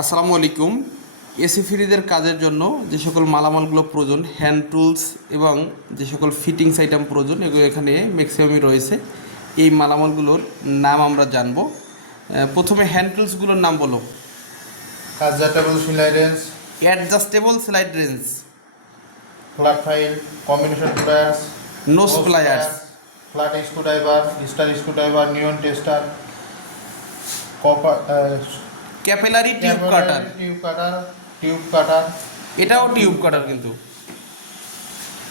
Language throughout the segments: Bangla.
আসসালামু আলাইকুম। এসি ফ্রিজের কাজের জন্য যে সকল মালামালগুলো প্রয়োজন হ্যান্ড টুলস এবং যে সকল ফিটিংস আইটেম প্রয়োজন এগুলো এখানে ম্যাক্সিমামই রয়েছে। এই মালামালগুলোর নাম আমরা জানব। প্রথমে হ্যান্ড টুলসগুলোর নাম বলো। Adjustable fillet range, adjustable slide range flat file, combination pliers, no hose pliers pliers, flat screwdriver, star screwdriver, neon tester, copper, uh, capillary tube cutter. Tube cutter tube cutter, এটাও টিউব কাটার কিন্তু।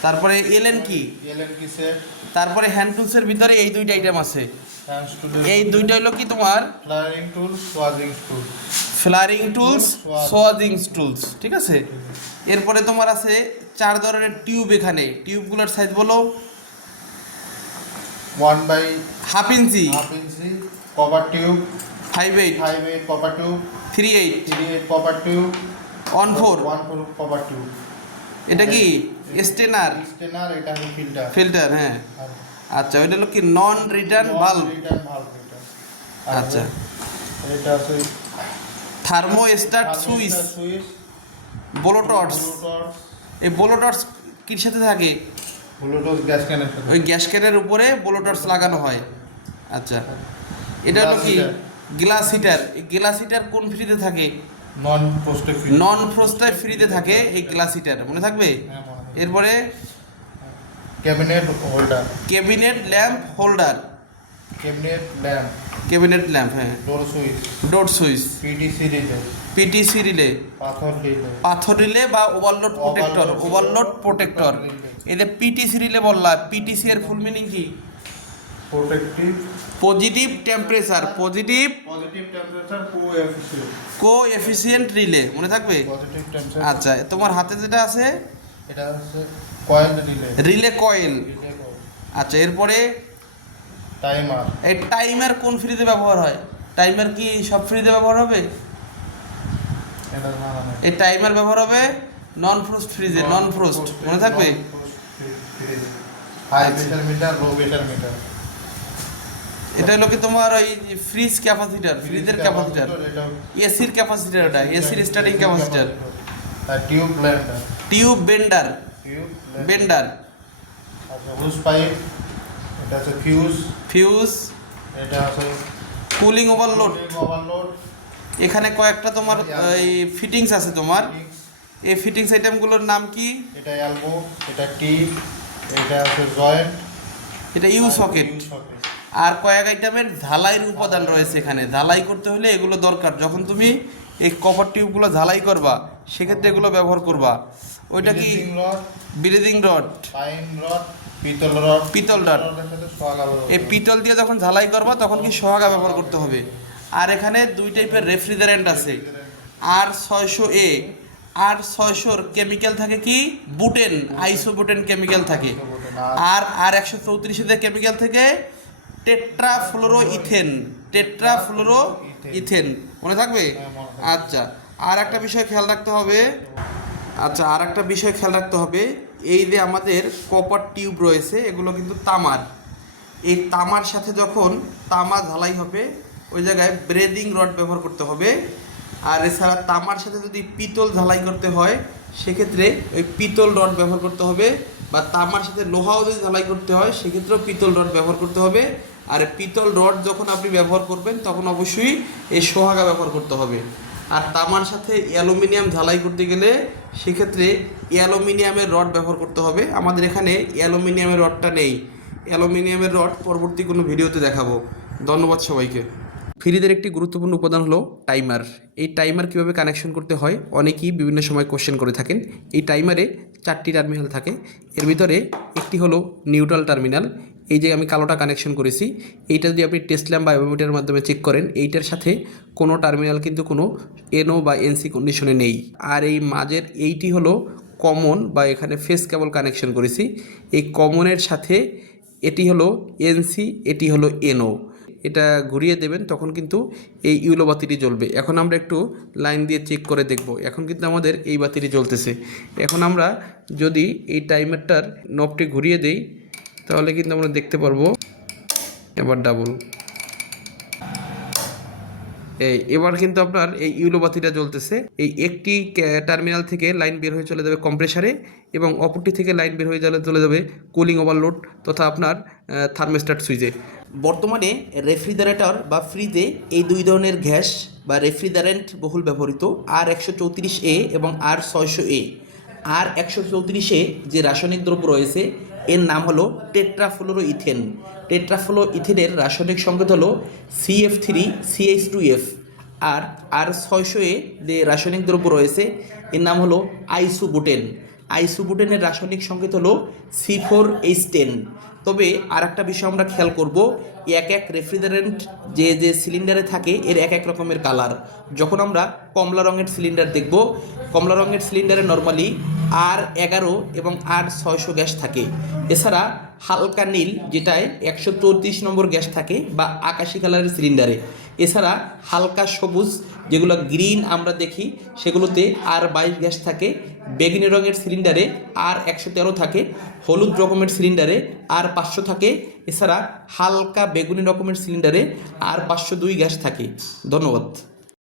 তারপরে এলেন কি? Allen কি set, তারপরে হ্যান্ড টুলসের ভিতরে এই দুইটা আইটেম আছে। এই দুইটা হলো কি তোমার? Flaring tools swaging tool. Flaring tools swaging tools ঠিক আছে? এরপরে তোমার আছে চার ধরনের টিউব এখানে। টিউবগুলোর সাইজ বলো। One by half inch half inch copper tube, five eight five eight copper tube, three eight three eight copper tube, one four one four copper tube. এটা কি? স্টেনার Strainer, এটা হলো filter. ফিল্টার হ্যাঁ। আচ্ছা ওইটা হলো কি? নন রিটার্ন এটা। আচ্ছা। এটা আছে থার্মো স্টার্ট সুইচ বোলোটর্স এই বোলোটর্স কির সাথে থাকে? ব্লুটুথ গ্যাস কানেকশন ওই গ্যাস ক্যানের উপরে বোলোটর্স লাগানো হয়। আচ্ছা। এটা হলো কি? গ্লাস হিটার এই গ্লাস হিটার কোন ফ্রিতে থাকে? নন ফিল নন ফ্রোস্টার ফ্রিতে থাকে এই গ্লাস হিটার মনে থাকবে? এরপরে? Cabinet holder. Cabinet lamp holder. Cabinet lamp. Cabinet lamp হ্যাঁ। Door switch door switch PDC relay PTC relay পাথর রিলে পাথর রিলে বা ওভারলোড প্রোটেক্টর ওভারলোড প্রোটেক্টর এদের পিটিসি রিলে বললা। পিটিসি এর ফুল মিনিং কি? Protective positive temperature positive positive temperature coefficient coefficient relay মনে থাকবে পজিটিভ টেম্পারেচার আচ্ছা তোমার হাতে যেটা আছে এটা হচ্ছে কয়েল রিলে রিলে কয়েল আচ্ছা এরপরে টাইমার এই টাইমার কোন ফ্রিতে ব্যবহার হয় টাইমার কি সব ফ্রিতে ব্যবহার হবে এটা এই টাইমার ব্যবহার হবে নন ফ্রোস্ট ফ্রিজে নন ফ্রোস্ট মনে থাকবে হাই আচ্ছা। Pressure meter low pressure meter এটা হলো কি তোমার ওই ফ্রিজ ক্যাপাসিটার ফ্রিজের ক্যাপাসিটার এসির ক্যাপাসিটার ওটা এসির starting capacitor tube blender tube bender tube bender hose pipe এটা হচ্ছে ফিউজ ফিউজ এটা আছে কুলিং ওভারলোড ওভারলোড এখানে কয়েকটা তোমার এই ফিটিংস আছে তোমার। এই ফিটিংস আইটেমগুলোর নাম কি? এটা এলবো এটা টিপ এটা আছে জয়েন্ট এটা ইউ সকেট আর কয়েক আইটেমের ঝালাইয়ের উপাদান রয়েছে এখানে। ঝালাই করতে হলে এগুলো দরকার। যখন তুমি এই কপার টিউবগুলো ঝালাই করবা সেক্ষেত্রে এগুলো ব্যবহার করবা। ওইটা কি? ব্রিদিং রড পিতল রড পিতল রড। এই পিতল দিয়ে যখন ঝালাই করবা তখন কি সোহাগা ব্যবহার করতে হবে? আর এখানে দুই টাইপের রেফ্রিজারেন্ট আছে। আর ছয়শো এ আর ছয়শোর কেমিক্যাল থাকে কি? বুটেন আইসো বুটেন কেমিক্যাল থাকে। আর আর একশো চৌত্রিশের কেমিক্যাল থেকে tetrafluoroethane tetrafluoroethane মনে থাকবে। আচ্ছা আর একটা বিষয় খেয়াল রাখতে হবে আচ্ছা আর একটা বিষয় খেয়াল রাখতে হবে এই যে আমাদের কপার টিউব রয়েছে এগুলো কিন্তু তামার। এই তামার সাথে যখন তামা ঝালাই হবে ওই জায়গায় ব্রেদিং রড ব্যবহার করতে হবে। আর এছাড়া তামার সাথে যদি পিতল ঝালাই করতে হয় সেক্ষেত্রে ওই পিতল রড ব্যবহার করতে হবে। বা তামার সাথে লোহাও যদি ঝালাই করতে হয়, সেক্ষেত্রেও পিতল রড ব্যবহার করতে হবে। আর পিতল রড যখন আপনি ব্যবহার করবেন, তখন অবশ্যই এই সোহাগা ব্যবহার করতে হবে। আর তামার সাথে অ্যালুমিনিয়াম ঝালাই করতে গেলে সেক্ষেত্রে অ্যালুমিনিয়ামের রড ব্যবহার করতে হবে। আমাদের এখানে অ্যালুমিনিয়ামের রডটা নেই। অ্যালুমিনিয়ামের রড পরবর্তী কোনো ভিডিওতে দেখাবো। ধন্যবাদ সবাইকে। ফ্রিজের একটি গুরুত্বপূর্ণ উপাদান হলো টাইমার। এই টাইমার কীভাবে কানেকশন করতে হয়? অনেকেই বিভিন্ন সময় কোশ্চেন করে থাকেন। এই টাইমারে চারটি টার্মিনাল থাকে। এর ভিতরে একটি হলো নিউট্রাল টার্মিনাল এই যে আমি কালোটা কানেকশন করেছি, এইটা যদি আপনি টেস্ট ল্যাম্প বা অ্যাভোমিটারের মাধ্যমে চেক করেন, এইটার সাথে কোনো টার্মিনাল কিন্তু কোনো এনও বা এনসি কন্ডিশনে নেই। আর এই মাঝের এইটি হলো কমন বা এখানে ফেস কেবল কানেকশন করেছি। এই কমনের সাথে এটি হলো এনসি এটি হলো এনও এটা ঘুরিয়ে দেবেন, তখন কিন্তু এই ইউলো বাতিটি জ্বলবে। এখন আমরা একটু লাইন দিয়ে চেক করে দেখব। এখন কিন্তু আমাদের এই বাতিটি জ্বলতেছে। এখন আমরা যদি এই টাইমারটার নবটি ঘুরিয়ে দেই, তাহলে কিন্তু আমরা দেখতে পারব এবার ডাবল এই, এবার কিন্তু আপনার এই ইউলো বাতিটা জ্বলতেছে। এই একটি টার্মিনাল থেকে লাইন বের হয়ে চলে যাবে কম্প্রেসারে এবং অপরটি থেকে লাইন বের হয়ে চলে চলে যাবে কুলিং ওভারলোড তথা আপনার থার্মোস্ট্যাট সুইচে বর্তমানে রেফ্রিজারেটর বা ফ্রিজে এই দুই ধরনের গ্যাস বা রেফ্রিজারেন্ট বহুল ব্যবহৃত, আর একশো চৌত্রিশ এ এবং আর ছয়শো এ। আর একশো চৌত্রিশে যে রাসায়নিক দ্রব্য রয়েছে, এর নাম হলো টেট্রাফ্লোরো ইথেন টেট্রাফ্লো ইথেনের রাসায়নিক সংকেত হলো CF three CH two F. আর আর ছয়শো এ যে রাসায়নিক দ্রব্য রয়েছে, এর নাম হলো আইসোবুটেন। আইসোবুটেনের রাসায়নিক সংকেত হলো সি ফোর এইচ টেন। তবে আর একটা বিষয় আমরা খেয়াল করব এক এক রেফ্রিজারেন্ট যে যে সিলিন্ডারে থাকে, এর এক এক রকমের কালার। যখন আমরা কমলা রঙের সিলিন্ডার দেখব, কমলা রঙের সিলিন্ডারে নর্মালি আর এগারো এবং আর ছয়শো গ্যাস থাকে। এছাড়া হালকা নীল, যেটায় একশো চৌত্রিশ নম্বর গ্যাস থাকে বা আকাশি কালারের সিলিন্ডারে। এছাড়া হালকা সবুজ, যেগুলো গ্রিন আমরা দেখি, সেগুলোতে আর বাইশ গ্যাস থাকে। বেগুনি রঙের সিলিন্ডারে আর একশো তেরো থাকে। হলুদ রকমের সিলিন্ডারে আর পাঁচশো থাকে। এছাড়া হালকা বেগুনি রকমের সিলিন্ডারে আর পাঁচশো দুই গ্যাস থাকে। ধন্যবাদ।